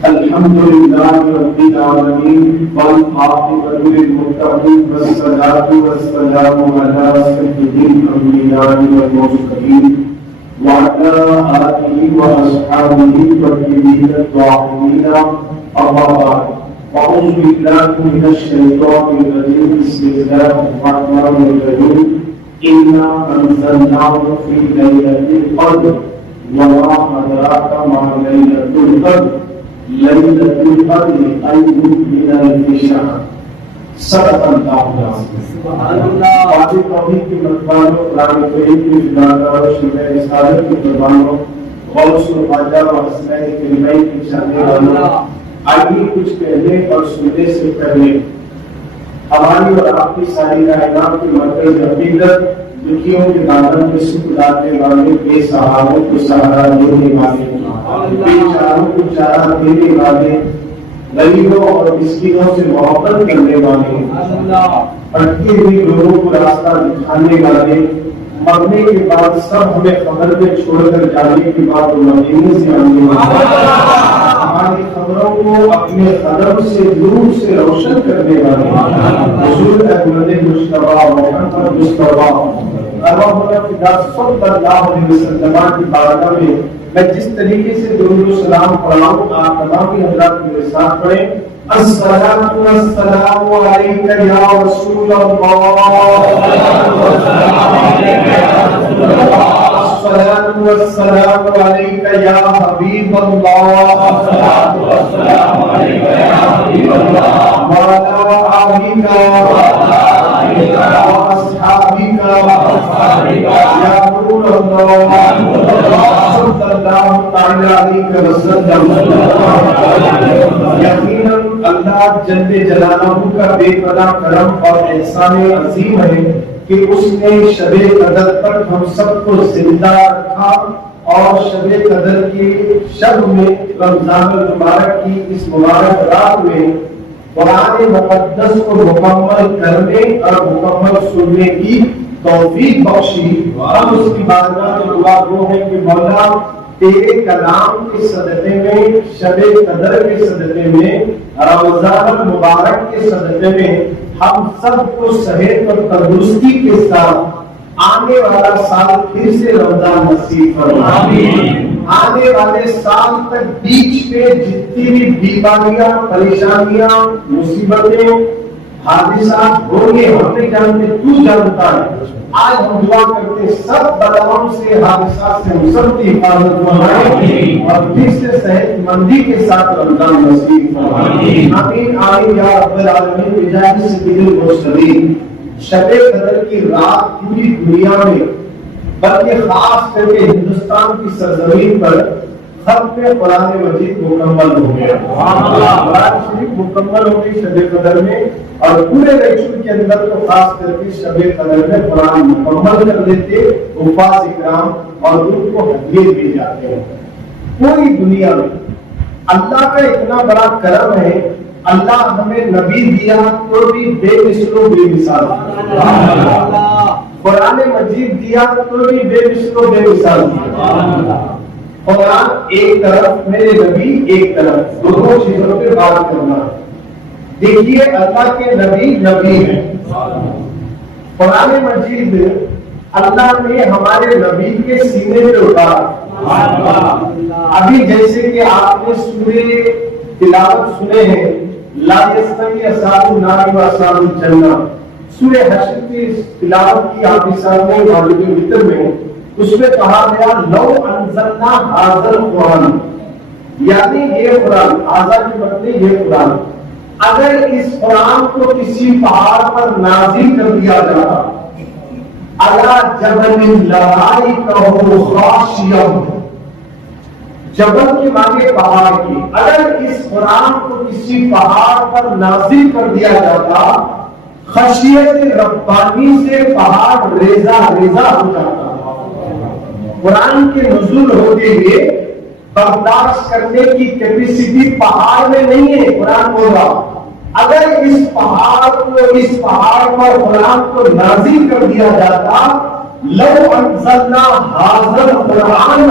الحمد لله رب العالمين والعاقبة للمتقين والصلاة والسلام على سيد الأنبياء والمرسلين وعلى آله وأصحابه والتابعين الطاهرين أما بعد أعوذ بالله من الشيطان الرجيم بسم الله الرحمن الرحيم إنا أنزلناه في ليلة القدر وما أدراك ما ليلة القدر ليلة القدر خير من ألف شهر صدق الله العظيم سبحان اللہ واجب توحید کی مطلبانوں قرآن کریم کی فداکار شمع رسالت کی قربانوں غوث و خواجہ و حسنین کریمین کی چاہنے والوں آئیے کچھ کہنے اور سننے سے پہلے ہماری اور آپ کی ساری کائنات کی مرکز عقیدت دکھیوں کے دامن میں سکھ ڈالنے والے بے سہاروں کو سہارا دینے والے بیچاروں کو چارہ دینے والے غریبوں اور مسکینوں سے محبت کرنے والے بھٹکے ہوئے لوگوں کو راستہ دکھانے والے مرنے کے بعد سب ہمیں قبر میں چھوڑ کر جانے کے بعد مدینے سے آنے والے ہماری خبروں کو اپنے قدم سے نور سے روشن کرنے والے حضور احمد مصطفیٰ محمد مصطفیٰ صلی اللہ علیہ وسلم کی بارگاہ میں جس طریقے سے درود و سلام پڑھاؤں آپ تمام حضرات میرے ساتھ پڑھیں الصلاۃ والسلام علیک یا رسول اللہ الصلاۃ والسلام علیک یا حبیب اللہ وعلی آلک واصحابک یا نور اللہ صلی اللہ تعالی علیہ وسلم یقیناً اللہ جل جلالہ کا بے پناہ کرم اور احسان عظیم ہے کہ اس نے شب قدر تک ہم سب کو زندہ رکھا اور شب قدر کی شب میں رمضان المبارک کی اس مبارک رات میں قرآن مقدس کو مکمل کرنے اور مکمل سننے کی توفیق بخشی ہم اس کی بارگاہ میں دعا گو ہے کہ مولا تیرے کلام کے صدقے میں شب قدر کے صدقے میں رمضان المبارک کے صدقے میں ہم سب کو صحت اور تندرستی کے ساتھ آنے والا سال پھر سے رمضان نصیب فرما آنے والے سال تک بیچ میں جتنی بھی بیماریاں پریشانیاں مصیبتیں حادثات ہوں گے ہم نہیں جانتے تو جانتا ہے آج ہم دعا کرتے سب بلاؤں سے حادثات سے ہم سب کی حفاظت فرمائے اور پھر سے صحت مندی کے ساتھ رمضان نصیب فرمائے آمین آمین یا رب العالمین بجاہ سید المرسلین شب قدر کی رات پوری دنیا میں بلکہ خاص کر کے ہندوستان کی سرزمین پر ختم قرآن مجید مکمل ہو گیا قرآن شریف مکمل ہو گئی شب قدر میں اور پورے ریچول کے اندر تو خاص کر کے شب قدر میں قرآن مکمل کر دیتے حفاظ اکرام اور ان کو ہدیے دی جاتے ہیں پوری دنیا میں اللہ کا اتنا بڑا کرم ہے اللہ ہمیں نبی دیا تو بھی بے مثل و بے مثال قرآن مجید دیا تو بھی بے مثل و بے مثال قرآن ایک طرف میرے نبی ایک طرف دونوں چیزوں پہ بات کرنا دیکھیے اللہ کے نبی نبی ہیں قرآن مجید اللہ نے ہمارے نبی کے سینے پہ اتارا ابھی جیسے کہ آپ نے سورہ تلاوت سنے ہیں لا یستوی اصحاب النار و اصحاب الجنہ سورہ حشر کی تلاوت کی آپ کے سامنے مولود وطر میں اس میں کہا گیا لو انزلنا ھذا القرآن یعنی یہ قرآن آزاد کی مطلب یہ قرآن اگر اس قرآن کو کسی پہاڑ پر نازل کر دیا جاتا اللہ جبل لرائکہ خاشعا جبل کے معنی پہاڑ کی اگر اس قرآن کو کسی پہاڑ پر نازل کر دیا جاتا خشیت ربانی سے پہاڑ ریزہ ریزہ ہو جاتا قرآن کے نزول ہوتے ہوئے برداشت کرنے کی کیپیسٹی پہاڑ میں نہیں ہے قرآن بول رہا اگر اس پہاڑ پر قرآن کو نازل کر دیا جاتا لو انزلنا ھذا القرآن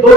2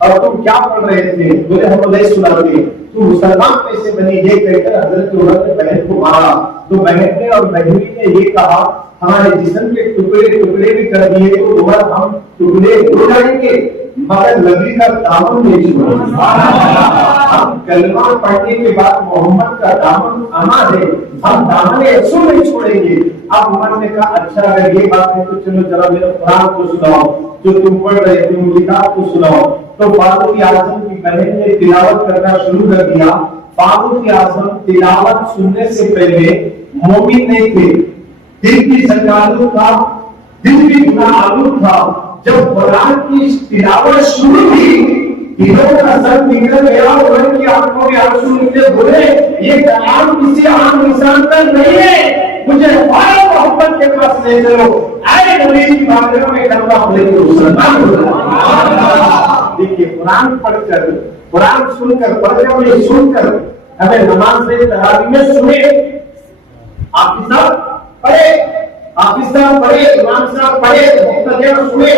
اور تم کیا پڑھ رہے تھے؟ بولے ہم نہیں سناتے. تو مسلمان کیسے بنی؟ یہ کہہ کر حضرت عمر نے بہن کو مارا. تو بہن نے اور بہنوئی نے یہ کہا ہمارے جسم کے ٹکڑے ٹکڑے بھی کر دیے تو عمر ہم ٹکڑے ہو جائیں گے مگر نبی کا دامن نہیں چھوڑیں گے. ہم کلمہ پڑھنے کے بعد محمد کا دامن اما ہے, ہم دامن رسول نہیں چھوڑیں گے. اب عمر نے کہا اچھا اگر یہ بات ہے تو چلو ذرا میرے قرآن کو سناؤ جو تم پڑھ رہے تم کتاب کو سناؤ. تو فاروق اعظم کی بہن نے تلاوت کرنا شروع کر دیا. فاروق اعظم تلاوت سننے سے پہلے مومن نہیں تھے, دل بھی زنگالو تھا, دل بھی گناہ آلود تھا. جب قرآن کی تلاوت شروع کی دلوں کا سر نکل گیا اور ان کی آنکھوں میں آنسو نکلے. بولے یہ کلام کسی عام انسان کا نہیں ہے, مجھے اور محبت کے پاس لے چلو. اے نبی کی بارگاہ میں کلمہ پڑھے تو مسلمان ہو جائے. دیکھیے قرآن پڑھ کر قرآن سن کر پڑھنے میں سن کر ہمیں نماز میں تراویح میں سنے حافظ صاحب پڑھے, حافظ صاحب پڑھے, امام صاحب پڑھے, مقتدیہ سنے,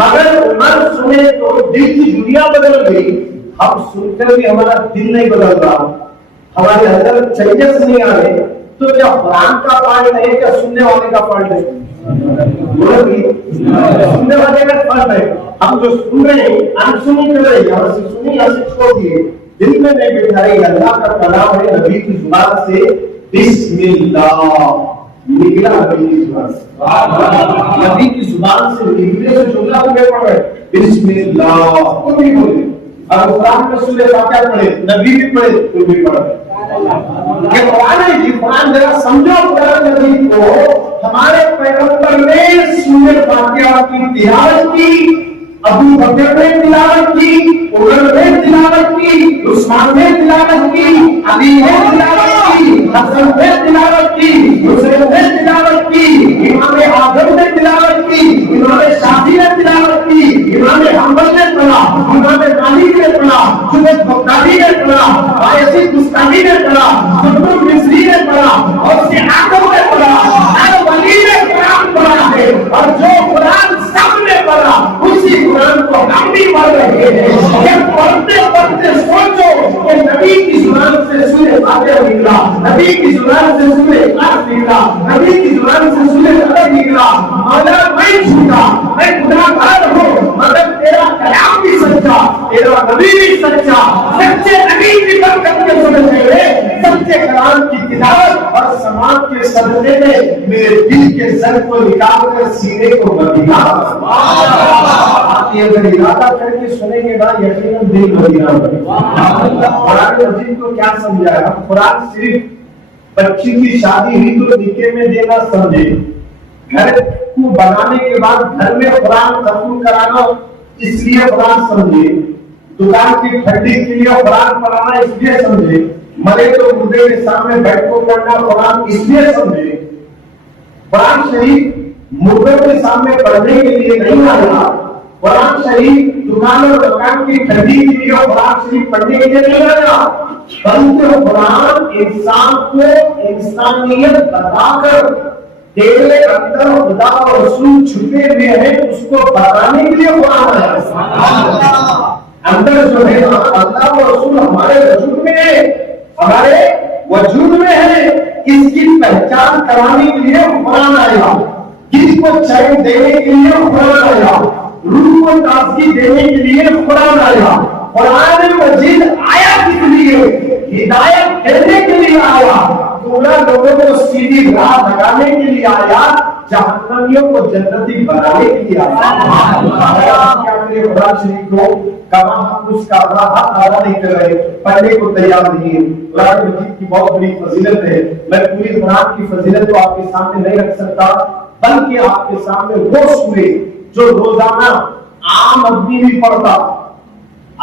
مگر عمر سنے تو دل کی دنیا بدل گئی. ہم سن کر بھی ہمارا دل نہیں بدل رہا, ہمارے اندر چینجز نہیں آ رہے. تو کیا قرآن کا پارٹ ہے کیا سننے والے کا پارٹ ہے؟ سننے والے کا پارٹ ہے. ہم جو سن رہے ہیں انسنی کر رہے ہیں, یہاں سے سنی یہاں سے چھوڑ دیے, دل میں نہیں بٹھا رہے. اللہ کا کلام ہے, نبی کی زبان سے بسم اللہ نکلا, نبی کی زبان سے, نبی کی زبان سے نکلے سے جملہ کو پڑھ رہے بسم اللہ کو بھی بولے. اور قرآن میں سورہ فاتحہ پڑھے, نبی بھی پڑھے تو بھی پڑھ رہے. یہ قرآن ہے جی, قرآن ذرا سمجھو قرآن نبی کو. ہمارے پیغمبر نے سورہ فاتحہ کی تلاوت کی, ابو بکر نے تلاوت کی, عمر نے تلاوت کی, عثمان نے تلاوت کی, علی نے تلاوت کی, حسن نے تلاوت کی, حسین نے تلاوت کی, امام اعظم نے تلاوت کی, امام شافعی نے تلاوت کی, امام حنبل نے پڑھا, امام مالک نے پڑھا, جنید بغدادی نے پڑھا, بایزید بستانی نے پڑھا, مقبول مصری نے پڑھا, اور سیاحتوں نے پڑھا, ہر ولی نے قرآن پڑھا ہے. اور جو قرآن سب نے پڑھا اسی قرآن کو ہم بھی پڑھ رہے ہیں. یہ پڑھتے پڑھتے سوچو کہ نبی کی زبان سے سورہ فاتحہ نکلا, نبی کی زبان سے سورہ اخلاص نکلا, نبی کی زبان سے سورہ قلم نکلا. مولا میں جھوٹا, میں گناہگار ہوں, مگر تیرا کلام بھی سچا, تیرا نبی بھی سچا. سچے نبی کی برکت کے صدقے میں, سچے کلام کی تلاوت اور سماعت کے صدقے میں میرے دل کے زر کو نکال کر سینے کو مدینہ. آپ یہ اگر ارادہ کر کے سنیں گے نا یقیناً دل مدینہ بنے. قرآن مجید کو کیا سمجھایا؟ قرآن صرف بچی کی شادی ہوئی تو نکاح میں دینا سمجھے, گھر کو بنانے کے بعد گھر میں قرآن ختم کرانا اس لیے قرآن سمجھے, دکان کی ٹھنڈی کے لیے قرآن پڑھانا اس لیے سمجھے, مرے تو مردے کے سامنے بیٹھ کو پڑھنا قرآن اس لیے سمجھے. قرآن شریف مردوں کے سامنے پڑھنے کے لیے نہیں آیا, قرآن شریف دکان اور دکان کی ٹھنڈی کے لیے قرآن شریف پڑھنے کے لیے نہیں آیا, بلکہ قرآن انسان کو انسانیت بتا کر تیرے اندر خدا اور رسول چھپے ہوئے ہیں اس کو بتانے کے لیے قرآن آیا. اندر جو ہے اللہ و رسول ہمارے وجود میں ہے, ہمارے وجود میں ہے, اس کی پہچان کرانے کے لیے قرآن آیا, جس کو چین دینے کے لیے قرآن آیا, روح کو تازگی دینے کے لیے قرآن آیا. قرآن مجید آیا کس لیے؟ ہدایت دینے کے لیے آیا, پورا لوگوں کو سیدھی راہ لگانے کے لیے آیا, جہنمیوں کو جنتی بنانے کے لیے آیا. کیا کرے قرآن شریف کو کما ہم اس کا ادا نہیں کر رہے, پڑھنے کو تیار نہیں ہے. قرآن مجید کی بہت بڑی فضیلت ہے, میں پوری قرآن کی فضیلت کو آپ کے سامنے نہیں رکھ سکتا, بلکہ آپ کے سامنے وہ سورے جو روزانہ عام آدمی بھی پڑھتا,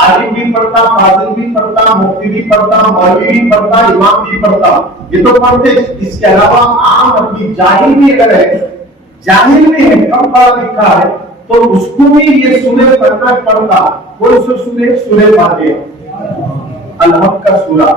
عالم بھی پڑھتا, فاضل بھی پڑھتا, مفتی بھی پڑھتا, مولوی بھی پڑھتا, امام بھی پڑھتا, یہ تو پڑھتے. اس کے علاوہ عام آدمی جاہل بھی اگر ہے, جاہل بھی ہے, کم پڑھا لکھا ہے, تو اس کو بھی یہ سورہ پڑھنا پڑتا. کون سے سورہ؟ سورہ فاتحہ, الحمد کا سورہ,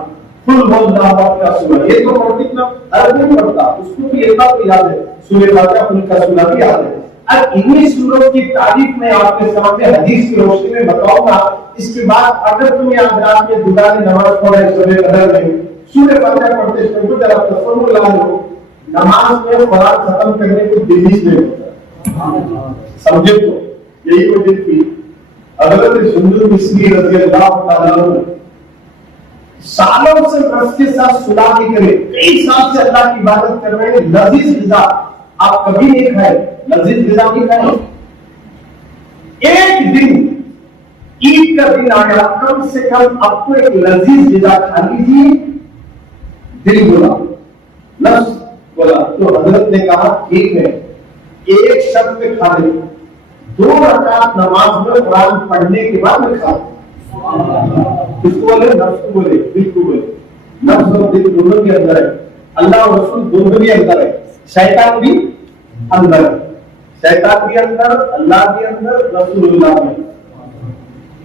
قل هو اللہ کا سورہ. یہ تو پڑھتی نا ہر کوئی پڑھتا, اس کو بھی اتنا تو یاد ہے. سورہ فاتحہ قل کا سورہ بھی یاد ہے. اب انہی سوروں کی تعریف میں آپ کے سامنے حدیث کی روشنی میں بتاؤں گا. اس کے بعد اگر تم یاد رات کے دوبارہ نماز پڑھے شب قدر میں سورہ فاتحہ پڑھتے اس کو ذرا تصور لا لو. نماز میں قرآن ختم کرنے کو دلی میں ہوتا ہے. سمجھے تو یہی وجہ تھی حضرت سندر مصری رضی اللہ تعالیٰ عنہ سالوں سے نفس کے ساتھ صلح نہیں کرے, کئی سال سے اللہ کی عبادت کر رہے ہیں. لذیذ غذا آپ کبھی نہیں کھائے, لذیذ غذا نہیں کھائے. ایک دن عید کا دن آیا, کم سے کم آپ کو ایک لذیذ غذا کھا لیجیے. دل بولا, نفس بولا, تو حضرت نے کہا ٹھیک ہے ایک شب پہ کھا لیں, 2 رکعت نماز میں قرآن پڑھنے کے بعد میں کھا. اس کو بولے نفس کو بولے دل کو بولے. نفس اور دل دونوں کے اندر ہے, اللہ اور رسول دونوں بھی اندر ہے, شیطان بھی اندر ہے. شیطان بھی اندر, اللہ بھی اندر, رسول اللہ بھی.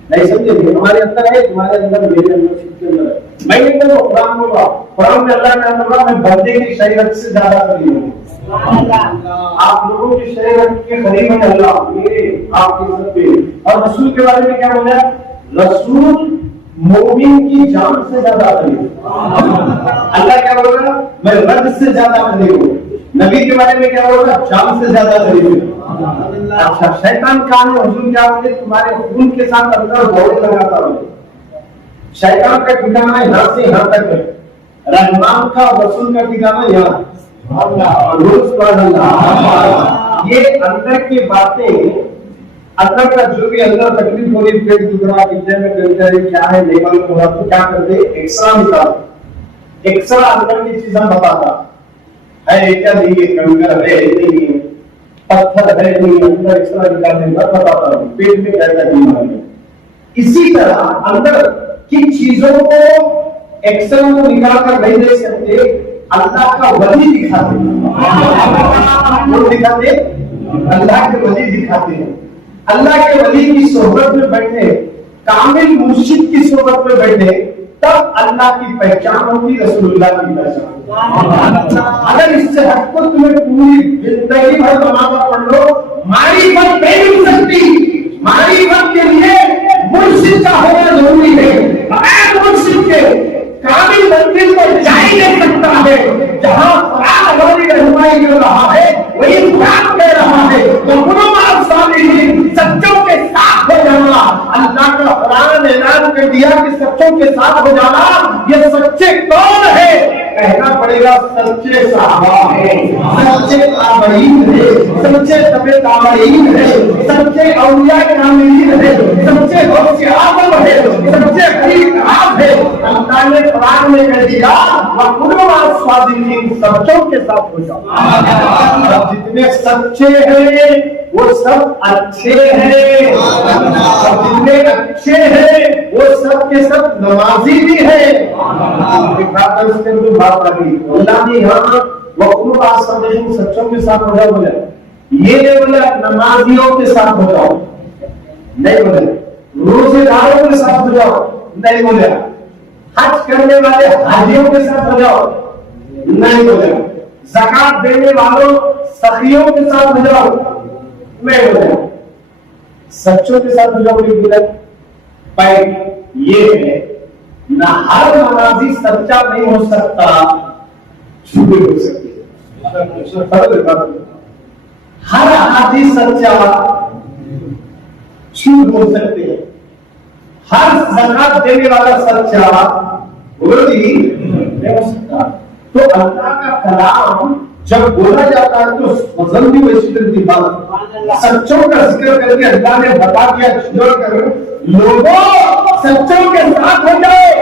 نہیں سمجھے, ہمارے اندر ہے, تمہارے اندر, میرے اندر, سب کے اندر ہے. میں یہ کہوں قرآن میں قرآن میں اللہ نے کہا میں بندے کی شریعت سے زیادہ قریب ہوں. آپ لوگوں کی شریعت کے قریب ہے اللہ, میرے آپ کے سب پہ. اور رسول کے بارے میں کیا بولا, رسول مومن کی جان سے زیادہ قریب. اللہ کیا بول رہا, میں رب سے زیادہ قریب ہوں. نبی کے بارے میں کیا بول رہا, جان سے زیادہ قریب ہوں. اچھا شیطان کہاں ہے, حضور کیا بولے, تمہارے خون کے ساتھ اندر دوڑے لگاتا ہوں. شیطان کا ٹھکانا یہاں سے یہاں تک ہے, رحمان کا رسول کا ٹھکانا یہاں. یہ اندر کی باتیں, اندر کا جو بھی اندر تکلیف ہو رہی, پیٹ دکھ رہا, کتنے میں کرتا ہے, کیا ہے نہیں معلوم ہو رہا, تو کیا کرتے ایکسرا نکال. ایکسرا اندر کی چیزیں بتاتا ہے, کیا نہیں ہے, کنکر ہے نہیں ہے, پتھر ہے نہیں, اندر ایکسرا نکالنے کا بتاتا ہوں پیٹ میں کیا کیا بیماری. اسی طرح اندر کی چیزوں کو ایکسرا کو نکال کر نہیں دے سکتے, اللہ کا ولی دکھاتے ہیں. وہ دکھاتے, اللہ کے ولی دکھاتے ہیں. اللہ کے ولی کی صحبت میں بیٹھے, کامل مرشد کی صحبت میں بیٹھے, تب اللہ کی پہچان ہوتی, رسول اللہ کی پہچان. اگر اس سے ہٹ کو تمہیں پوری زندگی بھر نماز پڑھ لو, معرفت نہیں مل سکتی. معرفت کے لیے مرشد کا ہونا ضروری ہے. بغیر مرشد کے کامل منزل کو جا ہی نہیں سکتا ہے. جہاں قرآن ہماری رہنمائی کر رہا ہے, وہی قرآن کہہ رہا ہے سچوں کے ساتھ ہو جانا. اللہ کا قرآن اعلان کر دیا کہ سچوں کے ساتھ ہو جانا. یہ سچے کون ہے, کہنا پڑے گا سچے صحابہ ہیں, سچے تابعین ہیں, سچے تبع تابعین ہیں, سچے اولیاء کاملین ہیں, سچے غوث اعظم ہیں, سچے خلیل اعظم ہیں. اللہ نے قرآن میں کہہ دیا وَكُلُوا مَعَ الصَّادِقِينَ, سچوں کے ساتھ ہو جاؤ. جتنے سچے ہیں وہ سب اچھے ہیں, اور جتنے اچھے ہیں وہ سب کے سب نمازی بھی ہیں. اللہ نے یہاں وقوع آسمان سچوں کے ساتھ ہو جاؤ بولا, یہ نہیں بولا نمازیوں کے ساتھ ہو جاؤ, نہیں بولا روزے داروں کے ساتھ ہو جاؤ, نہیں بولا حج کرنے والے حاجیوں کے ساتھ ہو جاؤ, نہیں بولا زکات دینے والوں سخیوں کے ساتھ ہو جاؤ, نہیں بولا سچوں کے ساتھ ہو جاؤ. بولا پوائنٹ یہ ہے نہ ہر نمازی سچا نہیں ہو سکتا, جھوٹے ہو سکتے. ہر حاجی سچا جھوٹ ہو سکتے ہیں, ہر زکات دینے والا سچا نہیں ہو سکتا. تو اللہ کا کلام جب بولا جاتا ہے تو فضل بھی ویسی کرتی بات. سچوں کا ذکر کر کے اللہ نے بتا دیا لوگوں سچوں کے ساتھ ہو جائے.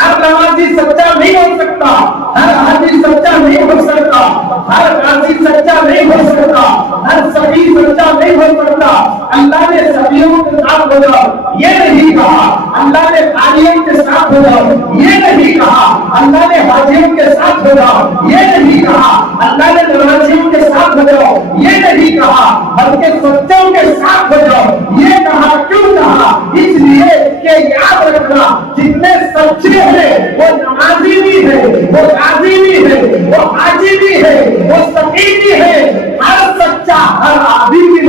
ہر نمازی سچا نہیں ہو سکتا, ہر حاجی سچا نہیں ہو سکتا, ہر قاضی سچا نہیں ہو سکتا, ہر سبھی سچا نہیں ہو سکتا. اللہ نے سبھیوں کے ساتھ ہو جاؤ یہ نہیں کہا, اللہ نے قاضیوں کے ساتھ ہو جاؤ یہ نہیں کہا, اللہ نے حاجیوں کے ساتھ ہو جاؤ یہ نہیں کہا, اللہ نے نمازیوں کے ساتھ ہو جاؤ یہ نہیں کہا, بلکہ سچوں کے ساتھ ہو جاؤ یہ کہا. کیوں کہا, اس لیے کہ یاد رکھنا جتنے سچے ہیں وہ نمازی بھی ہے, وہ قاضی بھی ہے, وہ حاجی بھی ہے, وہ سخی بھی ہے. ہر سچا ہر عابد بھی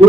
2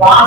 5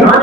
5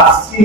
80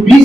20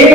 1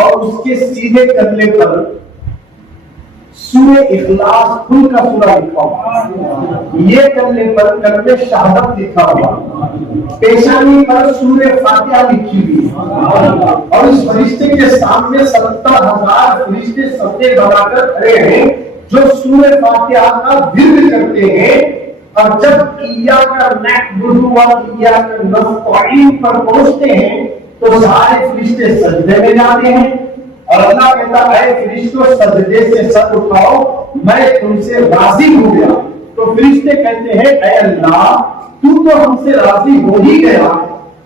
اور اس کے سیدھے کندھے پر سورہ اخلاص کل کا سورہ لکھا ہوا، یہ کندھے پر کلمہ شہادت لکھا ہوا، پیشانی پر سورہ فاتحہ لکھی ہوئی، اور اس فرشتے کے سامنے 70,000 فرشتے سجدے بنا کر کھڑے ہیں جو سورہ فاتحہ کا ورد کرتے ہیں، اور جب ایاک نعبد و ایاک نستعین پر پہنچتے ہیں تو سارے فرشتے سجدے میں جاتے ہیں، اور اللہ کہتا ہے فرشتوں سجدے سے سر اٹھاؤ، میں تم سے راضی ہو گیا۔ تو فرشتے کہتے ہیں اے اللہ تو ہم سے راضی ہو ہی گیا،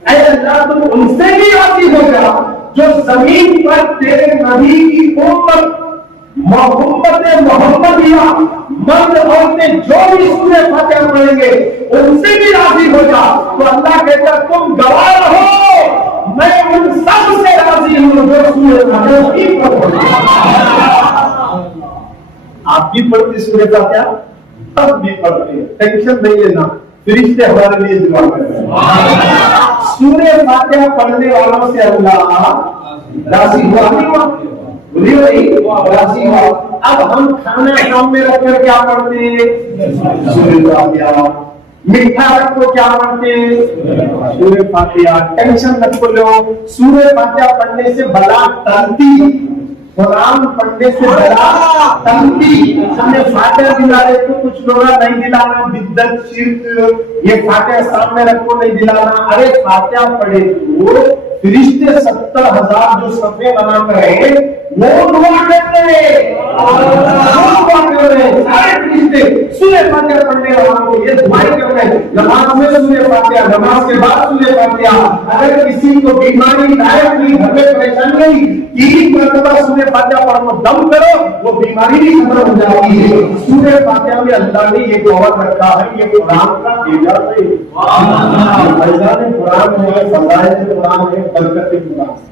اے اللہ تم ان سے بھی راضی ہو گیا جو زمین پر تیرے نبی کی امت محمد محمدیہ مرد عورتیں جو بھی سورہ فاتحہ پڑھیں گے ان سے بھی راضی ہو جا۔ تو اللہ کہتا تم گواہ رہو، میں ان سب سے راضی ہوں جو سورہ فاتحہ ہی پڑھتے ہیں۔ آپ بھی پڑھتے سورہ فاتحہ؟ سب بھی پڑھتے ہیں، ٹینشن نہیں لینا، فرشتے ہمارے لیے دعا کرتے ہیں۔ سورہ فاتحہ پڑھنے والوں سے اللہ راضی ہوا نہیں ہوا؟ بولیے بھائی راضی ہوا۔ اب ہم کھانا سامنے رکھ کر کیا پڑھتے ہیں؟ سورہ فاتحہ۔ میٹھا رکھو کیا پڑھتے ہیں؟ سورہ فاتحہ۔ ٹینشن رکھ لو، سورہ فاتحہ پڑھنے سے بلا ٹلتی، قرآن پڑھنے سے بلا ٹلتی۔ ہمیں فاتحہ دلا رہے تو کچھ لوگ نہیں دلانا، بدعت شرک، یہ فاتحہ سامنے رکھو نہیں دلانا۔ ارے فاتحہ پڑھے تو فرشتے 70,000 جو صفے بنا کر ہیں وہ دعا کرتے ہیں، سارے فرشتے سورہ فاتحہ پڑھنے والوں کو یہ دعائیں کرتے ہیں، نماز میں سورہ فاتحہ، نماز کے بعد سورہ فاتحہ۔ اگر کسی کو بیماری لائق نہیں، گھر میں پریشان نہیں، 3 مرتبہ سورہ فاتحہ پڑھو، دم کرو، وہ بیماری بھی ختم ہو جاتی ہے۔ سورہ فاتحہ میں اللہ نے یہ پاور رکھا ہے، یہ قرآن کا اعجاز ہے، فیضان قرآن ہے، فضائل قرآن ہے، برکت قرآن۔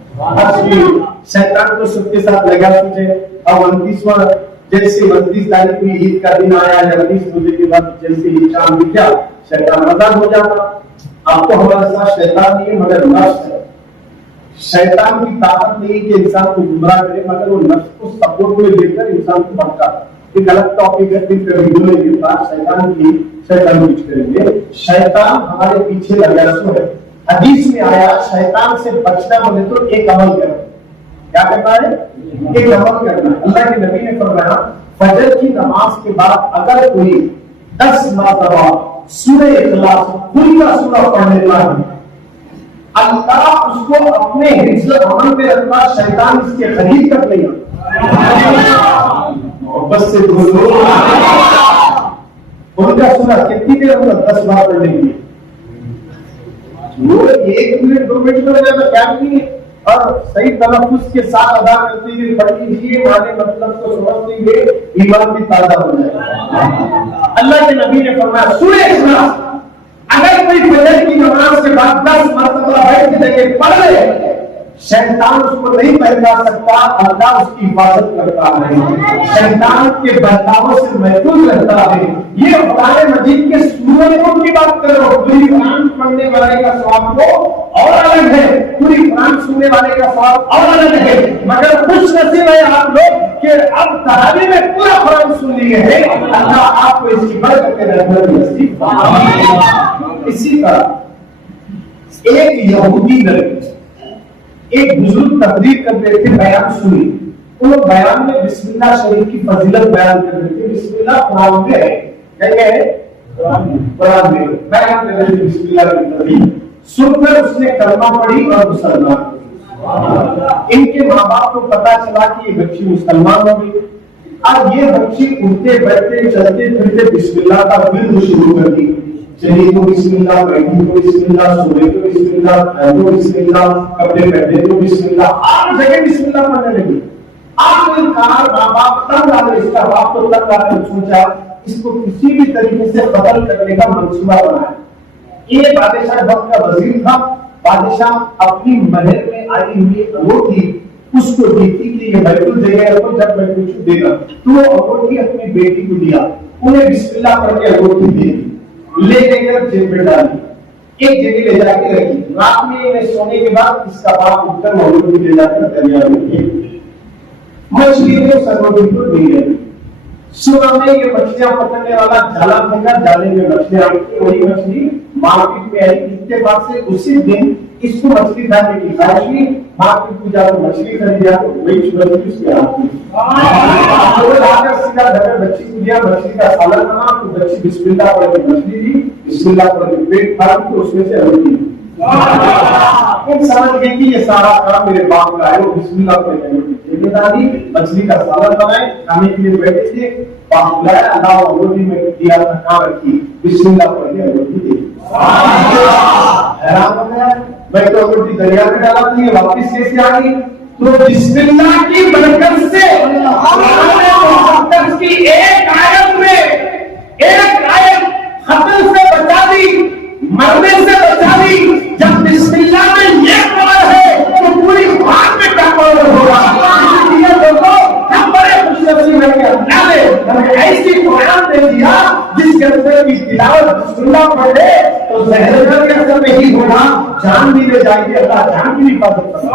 شیطان تو سب کے ساتھ لگا تجھے، اب 29واں جیسے 29 تاریخ کو عید کا دن آیا، 29 بجے کے بعد جیسے ہی چاند دکھا شیطان آزاد ہو جاتا۔ اب تو ہمارے ساتھ شیطان نہیں ہے مگر نفس ہے۔ شیطان کی طاقت نہیں کہ انسان کو گمراہ کرے، مگر وہ نفس کو سپورٹ میں لے کر انسان کو بھٹکاتا ہے۔ یہ غلط ٹاپک ہے، پھر کبھی بولیں گے بات شیطان کی، شیطان کچھ کریں گے۔ شیطان ہمارے پیچھے لگا سو ہے۔ حدیث میں آیا شیطان سے بچنا بولے تو ایک عمل کرنا، کیا کرنا ہے؟ ایک عمل کرنا۔ اللہ کے نبی نے فرمایا فجر کی نماز کے بعد اگر کوئی 10 مرتبہ سورہ اخلاص کل کا سورہ پڑھ لیتا ہے، اللہ اس کو اپنے حفظ عمل میں رکھتا، شیطان اس کے قریب تک نہیں آتا۔ محبت سے بولو، ان کا سورہ کتنی دیر ہوگا؟ 10 بار پڑھنے کے لیے وہ 1 منٹ 2 منٹ میں ہو جاتا، کیا نہیں ہے، اور صحیح تلفظ کے ساتھ ادا کرتے ہوئے پڑھ لیجیے، معنی مطلب کو سمجھتے ہوئے ایمان بھی تازہ ہو جائے گا۔ اللہ کے نبی نے فرمایا سورہ اخلاص اگر کوئی فجر کی نماز کے بعد 10 مرتبہ بیٹھ کے پڑھ لے، شیطان اس کو نہیں پہچا سکتا، اللہ اس کی حفاظت کرتا ہے، شیطان کے بہکاووں سے محفوظ رہتا ہے۔ یہ قرآن مجید کے سورتوں کی بات کرو، پوری قرآن پڑھنے والے کا ثواب تو اور الگ ہے، پوری قرآن سننے والے کا ثواب اور الگ ہے، مگر خوش نصیب ہے آپ لوگ کہ اب تراویح میں پورا قرآن سن لیے ہیں۔ اللہ آپ کو اس کی برکت کے رحمت نصیب فرمائے۔ اسی طرح ایک یہودی لڑکی ایک بزرگ تقریر کر رہے تھے، بیان سنی، انہوں بیان میں بسم اللہ شریف کی فضیلت بیان کر رہے تھے۔ بسم اللہ قرآن میں ہے، کیا ہے؟ قرآن میں بیان کر رہے تھے بسم اللہ کی فضیلت۔ سن کر اس نے کلمہ پڑھی اور مسلمان ہوئی۔ ان کے ماں باپ کو پتا چلا کہ یہ بچی مسلمان ہو گئی۔ اب یہ بچی اٹھتے بیٹھتے چلتے پھرتے بسم اللہ کا ورد شروع کر دی، چلیے تو بسم اللہ، بیٹھی تو بسم اللہ، سوئے تو بسم اللہ، کھائے تو بسم اللہ، کپڑے پہنے تو بسم اللہ، ہر جگہ بسم اللہ پڑھنے لگی۔ آپ نے کہا ماں باپ تنگ آ گئے، اس کا باپ تو تنگ آ کر سوچا اس کو کسی بھی طریقے سے قتل کرنے کا منصوبہ بنایا۔ یہ بادشاہ وقت کا وزیر تھا، بادشاہ اپنی محل میں آئی ہوئی انگوٹھی اس کو دیکھی کہ یہ بیت الجگہ ہے، جب میں کچھ دے گا تو وہ انگوٹھی اپنی بیٹی کو دیا، انہیں بسم اللہ پڑھ کے انگوٹھی دی، لے کے کر جیب میں ڈالی۔ ایک جگہ لے جا کے رکھی. رات میں انہیں سونے کے بعد اس کا باپ اٹھ کر مولود کو لے جا کر دریا میں پھینک. مچھلی کو سر بالکل نہیں رہی. صبح میں یہ مچھلیاں پکڑنے والا جالا پھینکا, جالے میں مچھلیاں آئی تھی, وہی مچھلی مارکیٹ میں آئی. اتفاق سے اسی دن اس کو مچھلی کھانے کی خواہش ہوئی, مارکیٹ میں جا کر مچھلی خریدا, وہی صبح اس کے ہاتھ میں سیدھا گھر میں بچی کو دیا, مچھلی کا سالن بنا. تو بچی بسم اللہ پڑھ کے مچھلی دی, بسم اللہ پڑھ کے پیٹ پھاڑ کے اس میں سے ہلکی. سمجھ گئی کہ یہ سارا کام میرے باپ کا ہے. وہ بسم اللہ پڑھ کے دادی مچھلی کا سالن بنائے, کھانے کے لیے بیٹھے تھے. باپ بلایا, اللہ روٹی میں دیا تھا, کہاں رکھی, بسم اللہ پڑھ کے روٹی دی. حیران ہو گیا, میں تو روٹی دریا میں ڈالا تھی, واپس کیسے آ گئی؟ تو بسم اللہ کی برکت سے کی ایک آیت میں ایک آیت قتل سے بچا دی, مرنے سے بچا دی. جب بسم اللہ میں یہ پڑا ہے تو پوری بات میں کیا پڑا ہوگا. ہم بڑے خوش نصیب ہیں کہ اللہ نے ہمیں ایسی قرآن دے دیا جس کے اندر کی تلاوت بسم اللہ پڑھے تو زہر کے اثر نہیں ہوگا, جان بھی لے جائیں گے, اللہ جان کی حفاظت کرے.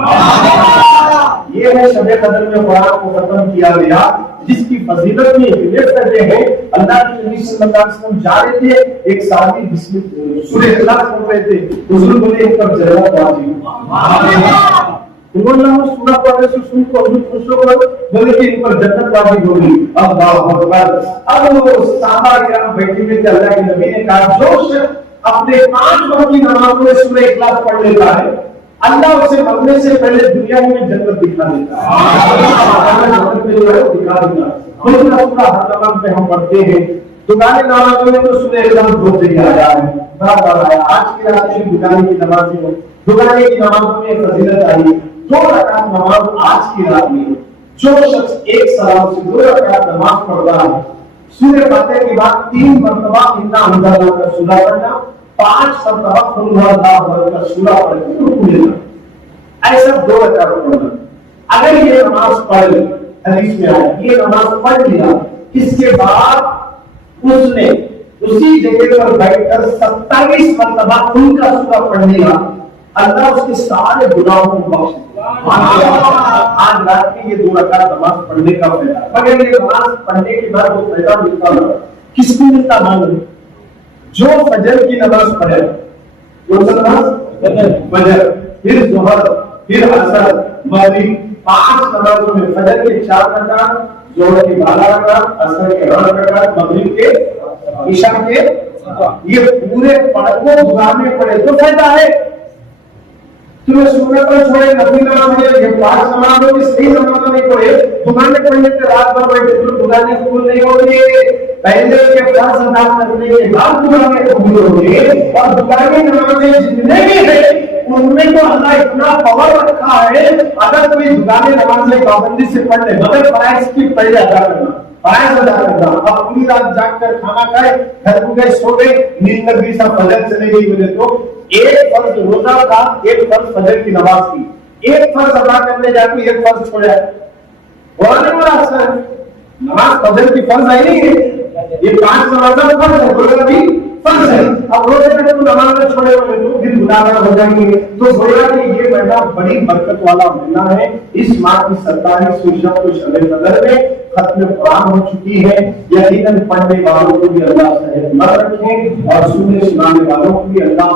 یہ ہے شب قدر میں قرآن کو ختم کیا گیا, جس کی فضیلت میں ریلیٹ کرتے ہیں. اللہ کے نبی صلی اللہ علیہ وسلم جا رہے تھے, ایک صحابی سورہ اخلاص پڑھ رہے تھے, حضور بولے ان پر جنت واجب. اللہ سورہ پڑھنے سے سن کو حضور خوش ہو گئے, بولے کہ ان پر جنت واجب ہوگی. اللہ اکبر. اب وہ صحابہ کرام بیٹھے ہوئے تھے, اللہ کے نبی نے کہا جو شخص اپنے 5 وقت کی نمازوں میں سورہ اخلاص پڑھ لیتا ہے, اللہ اسے مرنے سے پہلے دنیا میں جنت دکھا دیتا ہے. خود سورہ ہر نماز میں ہم پڑھتے ہیں. دکانے نمازوں میں تو سورہ اخلاص بہت جگہ آیا ہے, بار بار آیا. آج کی رات میں دکانے کی نمازیں ہو, دکانے کی نمازوں میں فضیلت آئی. 2 رکعت نماز آج کی رات میں جو شخص ایک سلام سے 2 رکعت نماز پڑھ رہا ہے, سورہ فاتحہ کے بعد 3 مرتبہ انا انزلنا کا سورہ پڑھنا, 5 مرتبہ قل هو الله احد کا سورہ پڑھ کے رکوع لینا, ایسا 2 رکعت پڑھنا. اگر یہ نماز پڑھ لی, حدیث میں آیا یہ نماز پڑھ لیا, اس کے بعد اس نے اسی جگہ پر بیٹھ کر 27 مرتبہ ان کا سورہ پڑھ لیا, اللہ اس کے سارے گناہوں کو بخش دے. آج رات کی یہ 2 رکعت نماز پڑھنے کا فائدہ, مگر یہ نماز پڑھنے کے بعد وہ فائدہ ملتا ہے کس کو ملتا معلوم؟ جو فجر کی نماز پڑھے, کون سا نماز؟ فجر, پھر ظہر, پھر عصر, مغرب, 5 نمازوں میں فجر کے 4 رکعت, ظہر کے 12 رکعت, عصر کے 8 رکعت, مغرب کے, عشاء کے, یہ پورے پڑھ کو گزارنے پڑے تو فائدہ ہے. تمہیں سنت پر چھوڑے, نفل نماز پڑھے, یہ 5 نمازوں کی صحیح نمازوں نہیں پڑھے, دکانے پڑھنے کے رات بھر بیٹھے تو دکانیں قبول نہیں ہوگی. پہلے کے فرض ادا کرنے کے بعد دکانیں قبول ہوگی. اور دکانیں نمازیں جتنے بھی ہیں ان میں تو اللہ اتنا پاور رکھا ہے, اگر کوئی دکانیں نمازیں پابندی سے پڑھ لے, مگر فرائض کی پہلے ادا کرنا, فرائض ادا کرنا. اب پوری رات جاگ کر کھانا کھائے, گھر کو گئے, سو گئے, نیند لگ گئی, سب فجر چلے گئی, بولے تو ایک فرض روزہ کا, ایک فرض فجر کی نماز کی, ایک فرض ادا کرنے جا کے ایک فرض چھوڑا ہے. نماز فجر کی فرض ہے نہیں ہے, یہ 5 نمازیں فرض ہے, روزہ بھی فرض ہے. اب روزے میں تو نماز چھوڑے ہوئے تو پھر گناہگار ہو جائیں گے. تو گویا کہ یہ مہینہ بڑی برکت والا مہینہ ہے. اس ماہ کی 27 شب کو شب قدر میں ختم قرآن ہو چکی ہے. یقیناً پڑھنے والوں کو بھی اللہ صحت مند رکھے اور سننے سنانے والوں کو بھی اللہ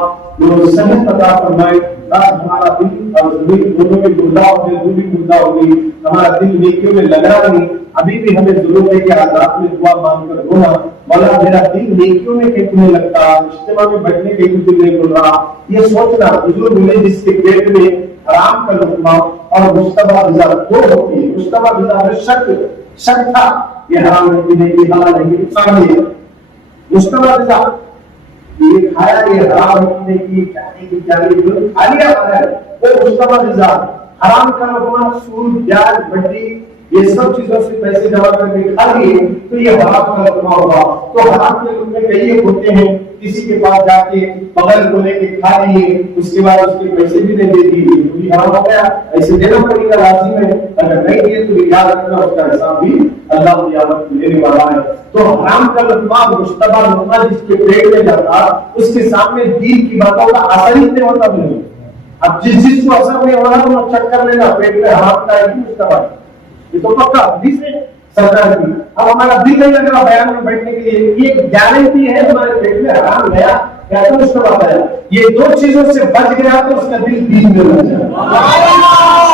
صحت عطا فرمائے. ہمارا دل اور زمین دونوں بھی مردہ ہو گئے, روح بھی مردہ ہو گئی, ہمارا دل نیکیوں میں لگ رہا نہیں. ابھی بھی ہمیں ضرورت ہے کہ آزاد میں دعا مانگ کر ہونا, مولا میرا دل نیکیوں میں کیوں نہیں لگتا, اجتماع میں بیٹھنے کے لیے دل نہیں کھل رہا. یہ سوچنا حضور بولے جس کے پیٹ میں حرام کا لقمہ اور مشتبہ غذا 2 ہوتی ہے. مشتبہ غذا میں شک تھا, یہ حرام نہیں, یہ حلال نہیں, نقصان ہے. مشتبہ غذا یہ کھایا, یہ حرام نہیں کی, کیا کھا لیا ہے, وہ مشتبہ غذا. حرام کا لقمہ سود, بیاج, بٹی, یہ سب چیزوں سے پیسے جمع کر کے کھا لیے تو یہ حرام کا لقمہ ہوگا. تو حرام کے لقمے کئی ہوتے ہیں. کسی کے پاس جا کے بغل کو لے کے کھا لیے, اس کے بعد اس کے پیسے بھی نہیں دے دیے, تو بھی حرام ہو گیا. ایسے دینا پڑے گا, لازم ہے. اگر نہیں دیے تو یاد رکھنا اس کا حساب بھی اللہ قیامت میں لینے والا ہے. تو حرام کا لقمہ, مشتبہ لقمہ جس کے پیٹ میں جاتا, اس کے سامنے دین کی باتوں کا اثر ہی نہیں ہوتا نہیں. اب جس کو اثر نہیں ہو رہا وہ چیک کر لینا پیٹ میں حرام کا ہے کہ مشتبہ, یہ تو پکا حدیث ہے سرکار کی. اب ہمارا دل نہیں لگ رہا بیان میں بیٹھنے کے لیے, یہ گارنٹی ہے ہمارے پیٹ میں حرام گیا یا تو مشتبہ آیا. یہ دو چیزوں سے بچ گیا تو اس کا دل دین میں لگ جائے.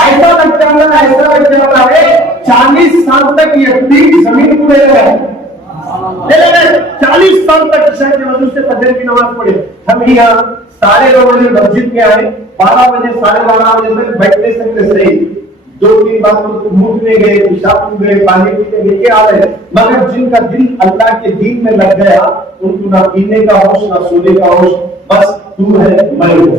ایسا لگ جانا ہے 40 سال تک یہ دین زمین کو لے رہا ہے. 40 سال تک عشاء کے وضو سے فجر کی نماز پڑھے. ہم یہاں 12:30 مسجد میں آئے, 12 بجے 12:30 بجے تک بیٹھنے سکتے صحیح, 2-3 بار تو منہ میں گئے, پیشاب میں گئے, پانی پیتے گئے, یہ حال ہے. مگر جن کا دل اللہ کے دین میں لگ گیا ان کو نہ پینے کا ہوش نہ سونے کا ہوش, بس تو ہے میں ہوں.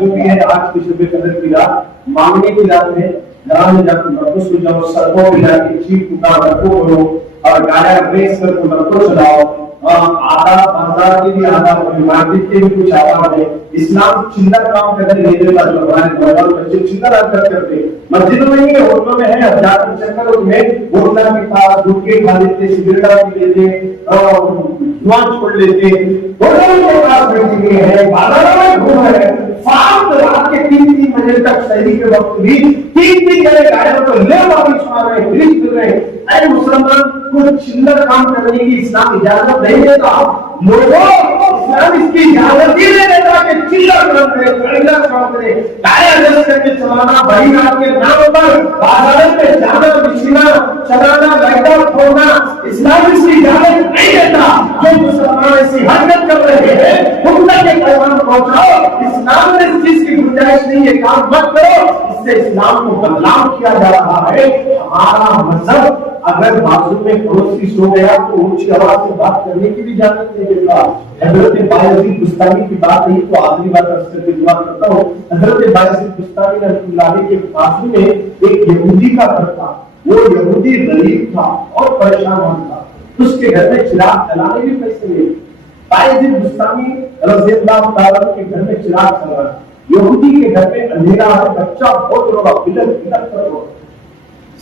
جو بھی ہے آج کی شب قدر کی رات, مانگنے کی رات ہے. گھر میں جا کر مرکز ہو جاؤ, سڑکوں پہ جا کے چیخ پکار رکھو کرو اور گاڑیاں ریس کر کے مرکز چلاؤ. آداب بازار کے بھی آداب ہے, مارکیٹ کے بھی کچھ آداب ہے. اسلام چندر کام کرنے نہیں دیتا. جو ہمارے نوجوان بچے چندر حرکت کرتے مسجدوں میں نہیں ہے, ہوٹلوں میں ہے. اب جا کر چکر میں ہوٹلر کے پاس گٹکے کھا لیتے, سگریٹا پی لیتے, دھواں چھوڑ لیتے, ہوٹلوں کے پاس بیٹھے ہوئے ہیں, بازاروں میں گھوم رہے ہیں. فارغ رات کے 3 بجے تک شہری کے وقت بھی 3 جگہ گاڑیوں کو لے واپس مار رہے ہیں, گریز کر رہے ہیں. اے مسلمان, کچھ چندر کام کرنے کی اسلام اجازت نہیں دیتا. لوگوں, اسلام اس کی اجازت ہی نہیں دیتا کہ چندر کام کرے, چندر کام کرے, گاڑیاں جس کر کے چلانا, بھائی رات کے نام پر بازاروں میں جانا, بچھنا, چلانا, لائٹر کھولنا, اسلام اس کی اجازت نہیں دیتا. جو مسلمان ایسی حرکت کر رہے ہیں ان تک یہ پیغام پہنچاؤ, اسلام میں اس چیز کی گنجائش نہیں ہے, کام مت کرو. اس سے اسلام کو بدنام کیا جا رہا ہے. ہمارا مذہب اگر بازو میں پڑوسی سو گیا تو اونچی آواز سے بات کرنے کی بھی اجازت نہیں دیتا. حضرت بایزید بستانی کی بات نہیں تو آخری بات اکثر کی دعا کرتا ہوں. حضرت بایزید بستانی رحمۃ اللہ علیہ کے بازو میں ایک یہودی کا گھر تھا. وہ یہودی غریب تھا اور پریشان تھا. اس کے گھر میں چراغ جلانے بھی پیسے نہیں. بایزید بستانی رضی اللہ تعالیٰ کے گھر میں چراغ چل رہا ہے. یہودی کے گھر میں اندھیرا ہے, بچہ بہت رو رہا, بلک کر رہا,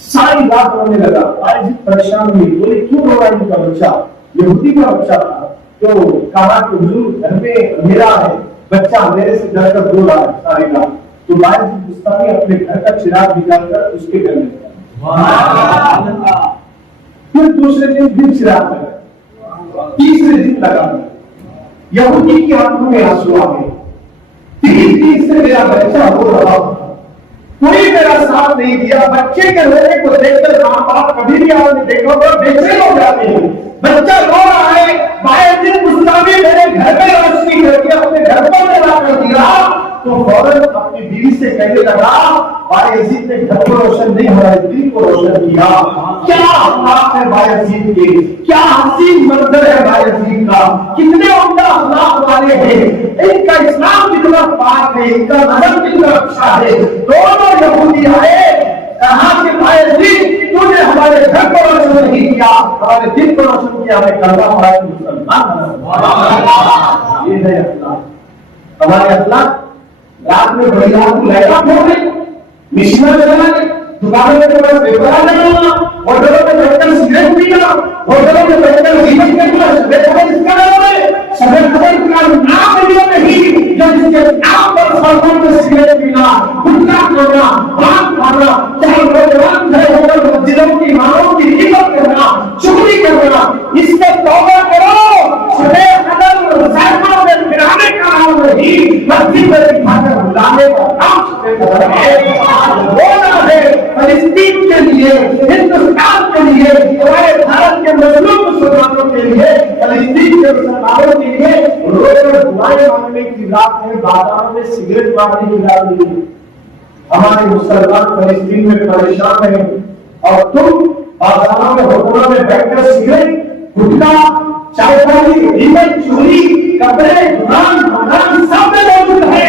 ساری رات رونے لگا. بایزید پریشان ہوئی, بولے کیوں رو رہا ہے ان کا بچہ؟ یہودی کا بچہ تھا. تو کہا کہ حضور گھر میں اندھیرا ہے, بچہ میرے سے ڈر کر رو رہا ہے ساری رات. تو بایزید بستانی اپنے گھر کا چراغ نکال کر اس کے گھر میں گیا. پھر دوسرے دن پھر چراغ لگا, تیسرے دن لگا. یہودی کی آنکھوں میں آنسو آ گئے. 3 دن سے میرا بچہ رو رہا, کوئی میرا ساتھ نہیں دیا. بچے کے رونے کو دیکھ کر ماں باپ کبھی بھی آپ نے دیکھا ہوگا بے چین ہو جاتے ہیں. بچہ رو رہا ہے, بایزید بستانی میرے گھر میں روشنی کر کے اپنے گھر کو جلا کر دیا. تو فوراً اپنی بیوی سے کہنے لگا, بایزید نے گھر کو روشن نہیں, ہمارے دل کو روشن کیا. کیا اخلاق ہے بایزید کے, کیا حسین منظر ہے بایزید کا, کتنے عمدہ اخلاق والے ہیں. ان کا اسلام کتنا پاک ہے, ان کا مذہب کتنا اچھا ہے. دونوں یہودی آئے, کہا کہ بایزید تو نے ہمارے گھر کو روشن نہیں کیا, ہمارے دل کو روشن کیا, ہمیں کرنا پڑا کہ مسلمان. یہ ہے اخلاق. ہمارے اخلاق رات میں بڑی رات کو لائٹاں کھول رہے, مشینیں چلانے, دکانوں میں پیپر لگانا, ہوٹلوں میں بیٹھ کر سگریٹ پینا, ہوٹلوں میں بیٹھ کر غیبت کرنا, سفید خبر کا نام ہے, سفید خبر کا نام نہیں, جب اس کے نام پر سڑکوں میں سگریٹ پینا, گٹکا کھانا, پان کھانا, چاہے نوجوان کھڑے ہو کر مسجدوں کی اماموں کی غیبت کرنا, چغلی کرنا, اس سے توبہ کرو. سفید خبر سڑکوں میں پھرانے کا نام نہیں, مسجد میں دکھا کر بلانے کا نام سفید خبر ہے. ہونا ہے فلسطین کے لیے, ہندوستان کے لیے, ہمارے بھارت کے مظلوم مسلمانوں کے لیے, فلسطین کے مسلمانوں کے لیے روز دعائیں مانگنے کی رات ہے, بازاروں میں سگریٹ مارنے کی رات نہیں. ہمارے مسلمان فلسطین میں پریشان ہیں اور تم بازاروں میں ہوٹلوں میں بیٹھ کر سگریٹ, گٹکا, چائے پانی, غیبت, چوری, کپڑے, دکان, مکان سب میں موجود ہے.